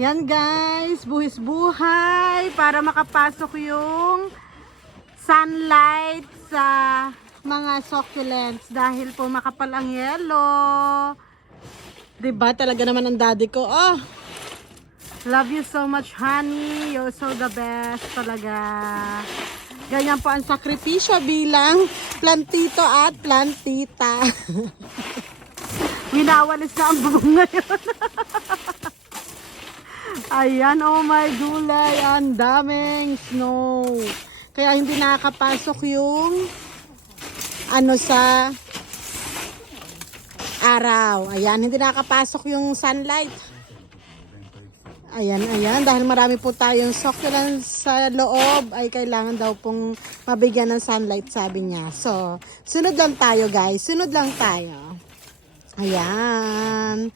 Yan guys, buhis buhay para makapasok yung sunlight sa mga succulents dahil po makapal ang yelo. Diba talaga naman ang daddy ko. Oh, love you so much honey, you're so the best talaga. Ganyan po ang sakripisyo bilang plantito at plantita. Winawalis na ang bubong ngayon. Ayan, oh my gulay, ang daming snow. Kaya hindi nakakapasok yung sa araw. Ayan, hindi nakakapasok yung sunlight. Ayan, dahil marami po tayong succulents sa loob, ay kailangan daw pong mabigyan ng sunlight, sabi niya. So, sunod lang tayo guys, sunod lang tayo. Ayan.